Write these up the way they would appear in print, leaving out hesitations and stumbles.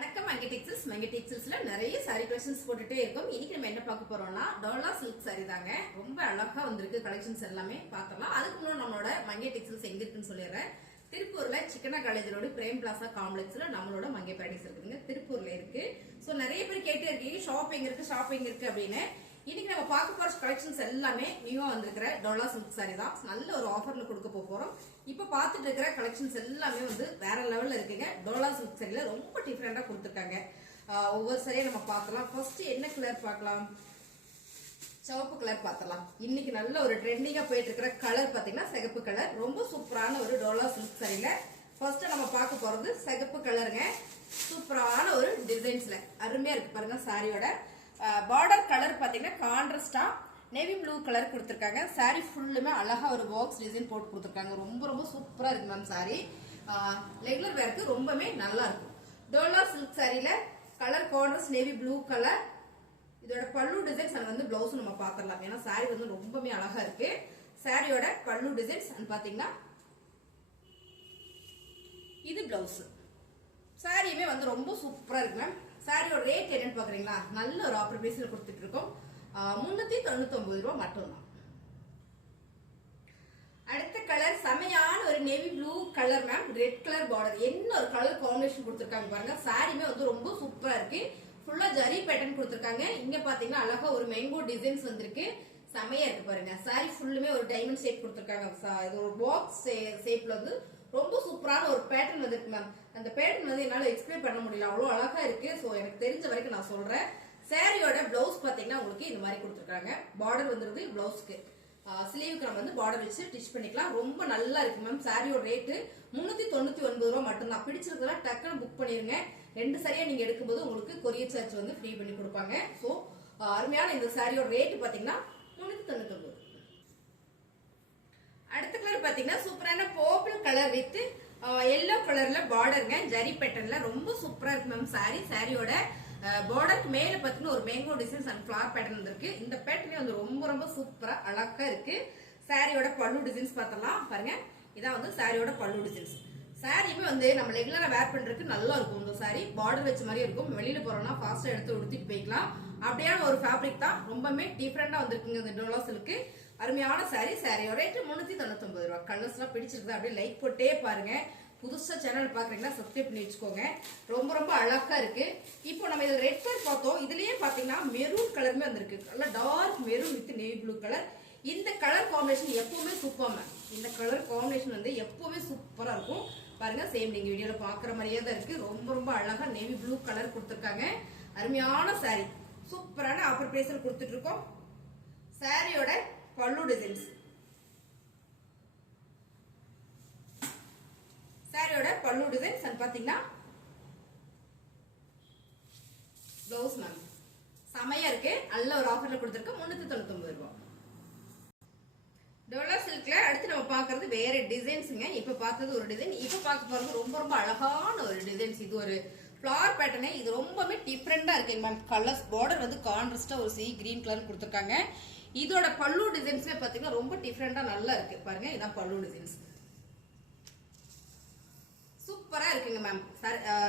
வணக்கம் மங்கை நிறைய sorry collections போட்டுட்டே இருக்கும். இன்னைக்கு நம்ம என்ன பார்க்க போறோம்னா டோலா சில்க் சாரி தாங்க. ரொம்ப அழகா வந்திருக்கு கலெக்ஷன்ஸ் எல்லாமே பார்த்தலாம். அதுக்கு முன்னாடி நம்மளோட மங்கை டெக்ஸ்டைல்ஸ் எங்க இருக்குன்னு சொல்லிடுறேன். திருப்பூர்ல சிக்கனா காலேஜ் ரோடு பிரேம் பிளாசா காம்ப்ளெக்ஸ்ல நம்மளோட மங்கை பேரடைஸ் இருக்குதுங்க. திருப்பூர்ல இருக்கு. சோ நிறைய பேர் கேட்டே இருக்கீங்க ஷாப்பிங் இருக்கு அப்படின்னு. இன்னைக்கு நம்ம பார்க்க போற கலெக்ஷன்ஸ் எல்லாமே நியூவா வந்திருக்கிற டோலா சில்க் சாரி தான். நல்ல ஒரு ஆஃபர்ல கொடுக்க போறோம். இப்ப பாத்துட்டு இருக்கிற கலெக்ஷன்ஸ் எல்லாமே வந்து வேற லெவல்ல இருக்குங்க. டோலா சில்க் சாரில ரொம்ப டிஃபரெண்டா கொடுத்துருக்காங்க. ஒவ்வொரு சாரியா நம்ம பார்க்கலாம். ஃபர்ஸ்ட் என்ன கலர் பார்க்கலாம்? சிவப்பு கலர் பார்த்தலாம். இன்னைக்கு நல்ல ஒரு ட்ரெண்டிங்கா போயிட்டு இருக்கிற கலர் பாத்தீங்கன்னா சிகப்பு கலர். ரொம்ப சூப்பரான ஒரு டோலா சில்க் சாரில ஃபர்ஸ்ட் நம்ம பார்க்க போறது சிகப்பு கலருங்க. சூப்பரான ஒரு டிசைன்ஸ்ல அருமையா இருக்கு பாருங்க. சாரியோட பார்டர் கலர் பாத்தீங்கன்னா கான்ட்ராஸ்டா நேவி ப்ளூ கலர் கொடுத்திருக்காங்க. சாரி ஃபுல்லுமே அழகா ஒரு பாக்ஸ் டிசைன் போட்டு கொடுத்திருக்காங்க. ரொம்ப ரொம்ப சூப்பரா இருக்கு மேம். சாரி ரெகுலர் வேருக்கு ரொம்பவே நல்லா இருக்கும். டோலா சில்க் சாரில colour contrast navy blue colour. இதோட பல்லு டிசைன்ஸ் அண்ட் வந்து பிளவுஸ் நம்ம பாத்திரலாம். ஏன்னா சாரி வந்து ரொம்பவே அழகா இருக்கு. சாரியோட பல்லு டிசைன்ஸ் அண்ட் பாத்தீங்கன்னா இது பிளவுஸ். சாரியுமே வந்து ரொம்ப சூப்பரா இருக்கு மேம். சாரியோட ரேட் என்னன்னு பாக்குறீங்களா? நல்ல ஒரு ஆஃபர் பிரைஸ்ல கொடுத்துட்டு இருக்கோம். 399 ரூபாய் மட்டும்தான். அடுத்த கலர் செமையான ஒரு navy blue colour ma'am. Red colour border. என்ன ஒரு கலர் காம்பினேஷன் கொடுத்திருக்காங்க பாருங்க. சாரியுமே வந்து ரொம்ப சூப்பரா இருக்கு. ஃபுல்லா ஜரி பேட்டர்ன் கொடுத்திருக்காங்க. இங்க பாத்தீங்கன்னா அழகா ஒரு மேங்கோ டிசைன்ஸ் வந்திருக்கு. செமையா இருக்கு பாருங்க. சாரி ஃபுல்லுமே ஒரு டைமண்ட் ஷேப் கொடுத்திருக்காங்க. இது ஒரு பாக்ஸ் ஷேப்ல வந்து ரொம்ப சூப்பரான ஒரு பேட்டர்ன் வந்திருக்கு மேம். அந்த பேட்டர்ன் வந்து என்னால எக்ஸ்பிளைன் பண்ண முடியல, அவ்வளவு அழகா இருக்கு. சோ எனக்கு தெரிஞ்ச வரைக்கும் நான் சொல்றேன். சாரியோட பிளவுஸ் பாத்தீங்கன்னா உங்களுக்கு இந்த மாதிரி கொடுத்திருக்காங்க. பார்டர் வந்துருது பிளவுஸ்க்கு. ஸ்லீவுக்கு நம்ம வந்து பார்டர் வச்சு ஸ்டிச் பண்ணிக்கலாம். ரொம்ப நல்லா இருக்கு மேம். சாரியோட ரேட்டு 399 ரூபாய் மட்டும்தான். பிடிச்சிருக்கிறதா டக்குன்னு புக் பண்ணிருங்க. 2 சாரியா நீங்க எடுக்கும்போது உங்களுக்கு கொரியர் சார்ஜ் வந்து ஃப்ரீ பண்ணி கொடுப்பாங்க. சோ அருமையான இந்த சாரியோட ரேட் பாத்தீங்கன்னா 399. அடுத்த கலர் பாத்தீங்கன்னா சூப்பரான பர்பிள் கலர் வித் எல்லோ கலர்ல பார்டருங்க. ஜரி பேட்டர்ன்ல ரொம்ப சூப்பரா இருக்கு மேம். சாரியோட பார்டருக்கு மேல பாத்தீங்கன்னா ஒரு mango designs and flower pattern இருக்கு. இந்த பேட்டர்னே வந்து ரொம்ப ரொம்ப சூப்பரா அழகா இருக்கு. சாரியோட பல்லு டிசைன்ஸ் பார்த்தலாம் பாருங்க. இதான் வந்து சாரியோட பல்லு டிசைன்ஸ். சாரியுமே வந்து நம்ம ரெகுலரா வேர் பண்றதுக்கு நல்லா இருக்கும். இந்த சாரி பார்டர் வச்ச மாதிரி இருக்கும். வெளியில போறோம்னா ஃபாஸ்டா எடுத்து உடுத்திட்டு போய்க்கலாம். அப்படியான ஒரு ஃபேப்ரிக் தான். ரொம்பவே டிஃபரெண்டா வந்திருக்குங்க இந்த டோலா சில்க். அருமையான சாரி. சாரியோட ரேட் 399 ரூபாய். கலர்ஸ் எல்லாம் பிடிச்சிருக்கு அப்படியே லைக் போட்டே பாருங்க. புதுசா சேனல் பாக்குறீங்கன்னா சப்ஸ்கிரைப் பண்ணி வச்சுக்கோங்க. ரொம்ப ரொம்ப அழகா இருக்கு. இப்போ நம்ம இதுல ரெட் கலர் பார்த்தோம். இதுலயே பாத்தீங்கன்னா மெரூன் கலருமே வந்திருக்கு. நல்லா dark maroon with navy blue colour. இந்த கலர் காம்பினேஷன் எப்பவுமே சூப்பர் மேம். இந்த கலர் காம்பினேஷன் வந்து எப்பவுமே சூப்பரா இருக்கும் பாருங்க. சேம் நீங்க வீடியோல பாக்குற மாதிரியே தான் இருக்கு. ரொம்ப ரொம்ப அழகா நேவி ப்ளூ கலர் கொடுத்திருக்காங்க. அருமையான சாரி. சூப்பரான ஆஃபர் பிரைஸ்ல கொடுத்துட்டு இருக்கோம். சாரியோட பல்லு டிசைன்ஸ். சாரியோட பல்லு டிசைன்ஸ் பாத்தீங்கன்னா பிளவுஸ் மேம் செமையா இருக்கு. நல்ல ஒரு ஆஃபர்ல கொடுத்திருக்கு. 399 ரூபாய். டோலா சில்க்ல அடுத்து நம்ம பாக்குறது வேற டிசைன்ஸ்ங்க. இப்ப பார்த்தது ஒரு டிசைன். இப்ப பார்க்க போறது ரொம்ப ரொம்ப அழகான ஒரு டிசைன்ஸ். இது ஒரு ஃபிளவர் பேட்டர்ன். இது ரொம்பவே டிஃபரெண்டா இருக்கு மேம். கலர்ஸ் பார்டர் வந்து கான்ட்ராஸ்டா ஒரு சி கிரீன் கலர் கொடுத்திருக்காங்க. இதோட பல்லு டிசைன்ஸ்ல பாத்தீங்கன்னா ரொம்ப டிஃபரெண்டா நல்லா இருக்கு பாருங்க. இதான் பல்லு டிசைன்ஸ். சூப்பரா இருக்குங்க மேம்.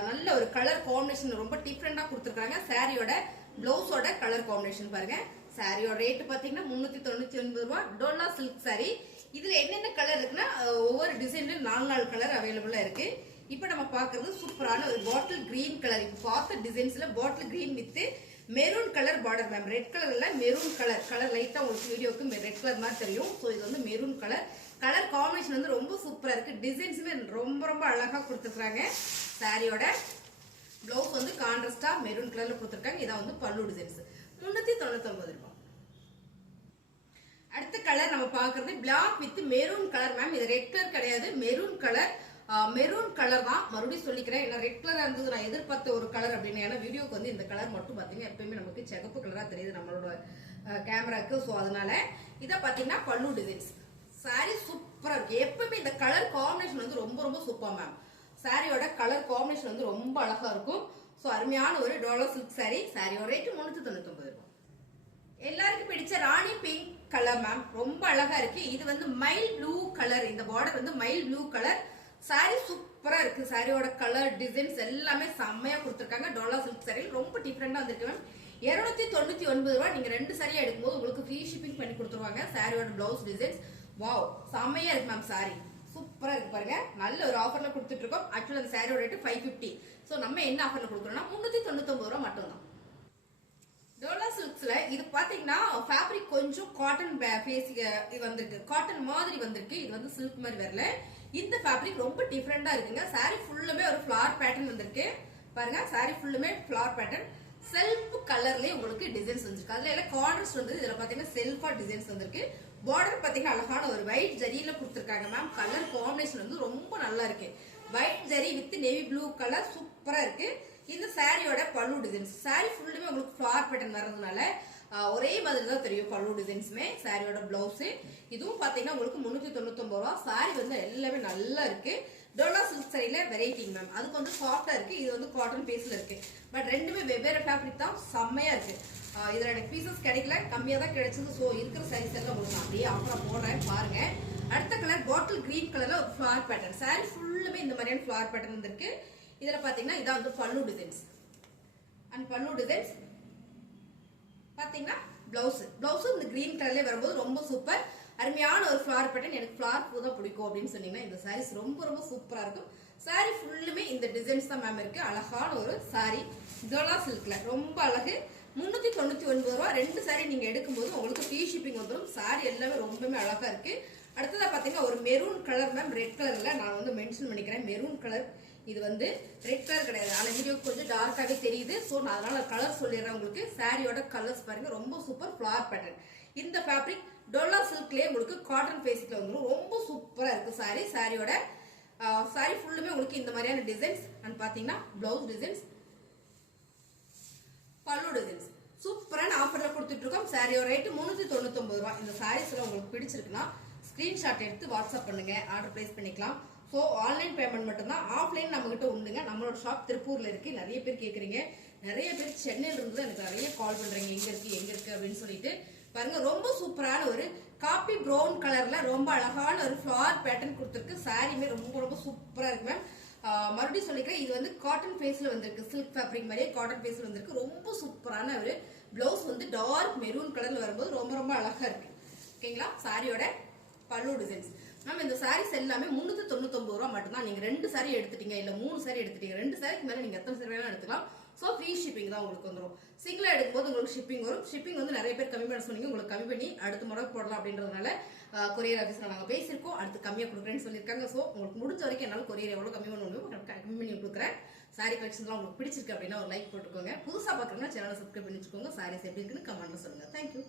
நல்ல ஒரு கலர் காம்பினேஷன் ரொம்ப டிஃபரெண்டா கொடுத்திருக்காங்க. சாரியோட பிளவுஸோட கலர் காம்பினேஷன் பாருங்க. சாரியோட ரேட் பாத்தீங்கன்னா 399 ரூபாய். Dola silk sorry. இதுல என்னென்ன கலர் இருக்குன்னா ஒவ்வொரு டிசைன்லயும் 4 கலர் அவைலபிளா இருக்கு. இப்ப நம்ம பாக்குறது சூப்பரான ஒரு பாட்டில் கிரீன் கலர். இப்ப பார்த்த டிசைன்ஸ்ல bottle green with maroon colour border ma'am. Red கலர்ல மெரூன் கலர் லைட்டா உங்களுக்கு வீடியோக்கு ரெட் கலர் மாதிரி தெரியும். சோ இது வந்து மெரூன் கலர். கலர் காம்பினேஷன் வந்து ரொம்ப சூப்பரா இருக்கு. டிசைன்ஸுமே ரொம்ப ரொம்ப அழகா கொடுத்துருக்காங்க. சாரியோட பிளவுஸ் வந்து கான்ட்ராஸ்டா மெரூன் கலர்ல கொடுத்துருக்காங்க. இதான் வந்து பல்லு டிசைன்ஸ். 399 ரூபாய். அடுத்த கலர் நம்ம பாக்குறது black with maroon colour ma'am. இது ரெட் கலர் கிடையாது, மெரூன் கலர். மெரூன் கலர் தான். மறுபடியும் சொல்லிக்கிறேன். ஏன்னா ரெட் கலரா இருந்தது நான் எதிர்பார்த்த ஒரு கலர் அப்படின்னு. ஏன்னா வீடியோக்கு வந்து இந்த கலர் மட்டும் பாத்தீங்கன்னா எப்பயுமே நமக்கு சிகப்பு கலரா தெரியுது நம்மளோட கேமராக்கு. சோ அதனால இத பாத்தீங்கன்னா பல்லு டிசைன்ஸ். சாரி சூப்பரா இருக்கு. எப்பவுமே இந்த கலர் காம்பினேஷன் வந்து ரொம்ப ரொம்ப சூப்பர் மேம். சாரியோட கலர் காம்பினேஷன் வந்து ரொம்ப அழகா இருக்கும். சோ அருமையான ஒரு டோலா சில்க் சாரி. சாரியோட ரேட் 399 ரூபாய். எல்லாருக்கும் பிடிச்ச ராணி பிங்க் கலர் மேம். ரொம்ப அழகா இருக்கு. இது வந்து மைல் ப்ளூ கலர். இந்த பார்டர் வந்து மைல் ப்ளூ கலர். சாரி சூப்பரா இருக்கு. சாரியோட கலர் டிசைன்ஸ் எல்லாமே செம்மையா கொடுத்துருக்காங்க. டோலா சில்க் சாரி ரொம்ப டிஃப்ரெண்டா வந்திருக்கு மேம். 299 ரூபாய். நீங்க 2 சாரியா எடுக்கும்போது உங்களுக்கு ஃப்ரீ ஷிப்பிங் பண்ணி கொடுத்துருவாங்க. சாரியோட பிளவுஸ் டிசைன்ஸ் வாவ் செம்மையா இருக்கு மேம். சாரி சூப்பரா இருக்கு பாருங்க. நல்ல ஒரு ஆஃபர்ல கொடுத்துட்டு இருக்கோம். ஆக்சுவலா அந்த சாரியோட ரேட் 550. சோ நம்ம என்ன ஆஃபர்ல கொடுக்குறோம்னா 399 ரூபாய் மட்டும் தான். டோலா சில்க்ஸ்ல இது பாத்தீங்கன்னா ஃபேப்ரிக் கொஞ்சம் காட்டன் இது வந்திருக்கு. காட்டன் மாதிரி வந்திருக்கு. இது வந்து சில்க் மாதிரி வரல. இந்த ஃபேப்ரிக் ரொம்ப டிஃபரெண்டா இருக்குங்க. சாரி ஃபுல்லுமே ஒரு ஃபிளவர் பேட்டர்ன் வந்திருக்கு பாருங்க. சாரி ஃபுல்லுமே ஃபிளவர் பேட்டர்ன். செல்ஃப் கலர்லயே உங்களுக்கு டிசைன்ஸ் வந்திருக்கு. அதுல எல்லாம் கார்னர்ஸ் வந்து இதுல பாத்தீங்கன்னா செல்ஃபா டிசைன்ஸ் வந்திருக்கு. பார்டர் பாத்தீங்கன்னா அழகான ஒரு ஒயிட் ஜரியில கொடுத்திருக்காங்க மேம். கலர் காம்பினேஷன் வந்து ரொம்ப நல்லா இருக்கு. White zari with navy blue colour சூப்பரா இருக்கு. இந்த சாரியோட பல்லு டிசைன்ஸ். சாரி ஃபுல்லுமே உங்களுக்கு ஃபிளவர் பேட்டர்ன் வர்றதுனால ஒரே மாதிரி தான் தெரியும் பல்லு டிசைன்ஸுமே. சாரியோட பிளவுஸ் இதுவும் பாத்தீங்கன்னா உங்களுக்கு 399 ரூபாய். சாரி வந்து எல்லாமே நல்லா இருக்கு. டோலா சில்க் சாரியில வெரைட்டி மேம். அது கொஞ்சம் சாஃப்டா இருக்கு. இது வந்து காட்டன் பேஸ்ல இருக்கு. பட் ரெண்டுமே வெவ்வேறு ஃபேப்ரிக் தான். செம்மையா இருக்கு. இதுல எனக்கு பீசஸ் கிடைக்கல, கம்மியா தான் கிடைச்சது. சோ இருக்கிற சாரீஸ் எல்லாம் உங்களுக்கு அப்படியே அப்புறம் போடுறேன் பாருங்க. அடுத்த கலர் பாட்டில் கிரீன் கலர்ல ஒரு ஃபிளவர் பேட்டர்ன். சாரி ஃபுல்லுமே இந்த மாதிரியான ஃபிளவர் பேட்டர்ன் வந்திருக்கு. இதுல பாத்தீங்கன்னா இதான் வந்து பல்லு டிசைன்ஸ். அண்ட் பல்லு டிசைன்ஸ் பாத்தீங்கன்னா பிளவுஸ் இந்த கிரீன் கலர்ல வரும்போது ரொம்ப சூப்பர் அருமையான ஒரு ஃபிளவர் பேட்டர்ன். எனக்கு ஃபிளவர் பூ தான் பிடிக்கும் அப்படின்னு சொன்னீங்கன்னா இந்த சாரீஸ் ரொம்ப ரொம்ப சூப்பரா இருக்கும். சாரி ஃபுல்லுமே இந்த டிசைன்ஸ் தான் மேம் இருக்கு. அழகான ஒரு சாரி டோலா சில்க்ல ரொம்ப அழகு. 399 ரூபாய். 2 சாரி நீங்க எடுக்கும்போது உங்களுக்கு ஃப்ரீ ஷிப்பிங் வந்துடும். சாரி எல்லாமே ரொம்பவே அழகா இருக்கு. அடுத்ததா பாத்தீங்கன்னா ஒரு மெரூன் கலர் மேம். ரெட் கலர்ல நான் வந்து மென்ஷன் பண்ணிக்கிறேன். Maroon colour. இது வந்து ரெட் கலர் கிடையாது. ஆனா வீடியோ கொஞ்சம் டார்க்காவே தெரியுது. சோ நான் அதனால கலர் சொல்லிடுறேன் உங்களுக்கு. சாரியோட கலர்ஸ் பாருங்க ரொம்ப சூப்பர் ஃபிளவர் பேட்டர்ன். இந்த ஃபேப்ரிக் டோலா சில்க்லயே உங்களுக்கு காட்டன் பேசிக்ல வந்துடும். ரொம்ப சூப்பரா இருக்கு சாரி. சாரியோட சாரி ஃபுல்லுமே உங்களுக்கு இந்த மாதிரியான டிசைன்ஸ். அண்ட் பாத்தீங்கன்னா பிளவுஸ் டிசைன்ஸ் பல்லு டிசைன்ஸ் சூப்பரான ஆஃபர்ல கொடுத்துட்டு இருக்கோம். சாரியோட ரேட் 399 ரூபாய். இந்த சாரீஸ் எல்லாம் உங்களுக்கு பிடிச்சிருக்குன்னா ஸ்கிரீன்ஷாட் எடுத்து வாட்ஸ்அப் பண்ணுங்க. ஆர்டர் பிளேஸ் பண்ணிக்கலாம். ஸோ ஆன்லைன் பேமெண்ட் மட்டும்தான். ஆஃப்லைன் நம்ம கிட்ட உண்டுங்க. நம்மளோட ஷாப் திருப்பூர்ல இருக்கு. நிறைய பேர் கேட்குறீங்க. நிறைய பேர் சென்னையில இருந்து எனக்கு நிறைய கால் பண்றீங்க எங்க இருக்கு அப்படின்னு சொல்லிட்டு பாருங்க. ரொம்ப சூப்பரான ஒரு காபி ப்ரௌன் கலர்ல ரொம்ப அழகான ஒரு ஃபிளவர் பேட்டர்ன் கொடுத்துருக்கு. சாரியுமே ரொம்ப ரொம்ப சூப்பரா இருக்கு மேம். மறுபடியும் சொல்லிக்கிறேன். இது வந்து காட்டன் பேஸ்ல வந்திருக்கு. சில்க் ஃபேப்ரிக் மாதிரியே காட்டன் பேஸ்ல வந்திருக்கு. ரொம்ப சூப்பரான ஒரு பிளவுஸ் வந்து டார்க் மெரூன் கலர்ல வரும்போது ரொம்ப ரொம்ப அழகா இருக்கு. ஓகேங்களா. சாரியோட பல்லு டிசைன்ஸ் நம்ம இந்த சாரீஸ் எல்லாமே 399 ரூபாய் மட்டும்தான். நீங்க 2 சாரி எடுத்துட்டீங்க இல்ல 3 சாரி எடுத்துட்டீங்க. 2 சாரிக்கு மேல நீங்க எத்தனை சாரி வேணாலும் எடுத்துக்கலாம். சோ ஃப்ரீ ஷிப்பிங் தான் உங்களுக்கு வந்துடும். சிங்கிளா எடுக்கும்போது உங்களுக்கு ஷிப்பிங் வரும். ஷிப்பிங் வந்து நிறைய பேர் கம்மி பண்ண சொன்னீங்க. உங்களுக்கு கம்மி பண்ணி அடுத்த முறை போடலாம் அப்படின்றதுனால கொரியர் ஆஃபீஸ்ல நாங்க பேசியிருக்கோம். அடுத்து கம்மியா கொடுக்குறேன்னு சொல்லியிருக்காங்க. சோ உங்களுக்கு முடிஞ்ச வரைக்கும் என்னால கொரியர் எவ்வளவு கம்மி பண்ண முடியும் கம்மி பண்ணி கொடுக்குறேன். சாரி கலெக்ஷன்லாம் உங்களுக்கு பிடிச்சிருக்கு அப்படின்னா ஒரு லைக் போட்டுக்கோங்க. புதுசா பாக்குறீங்கன்னா சேனலை சப்ஸ்கிரைப் பண்ணி வச்சுக்கோங்க. சாரீஸ் எப்படி இருக்குன்னு கமெண்ட்ல சொல்லுங்க. தேங்க்யூ.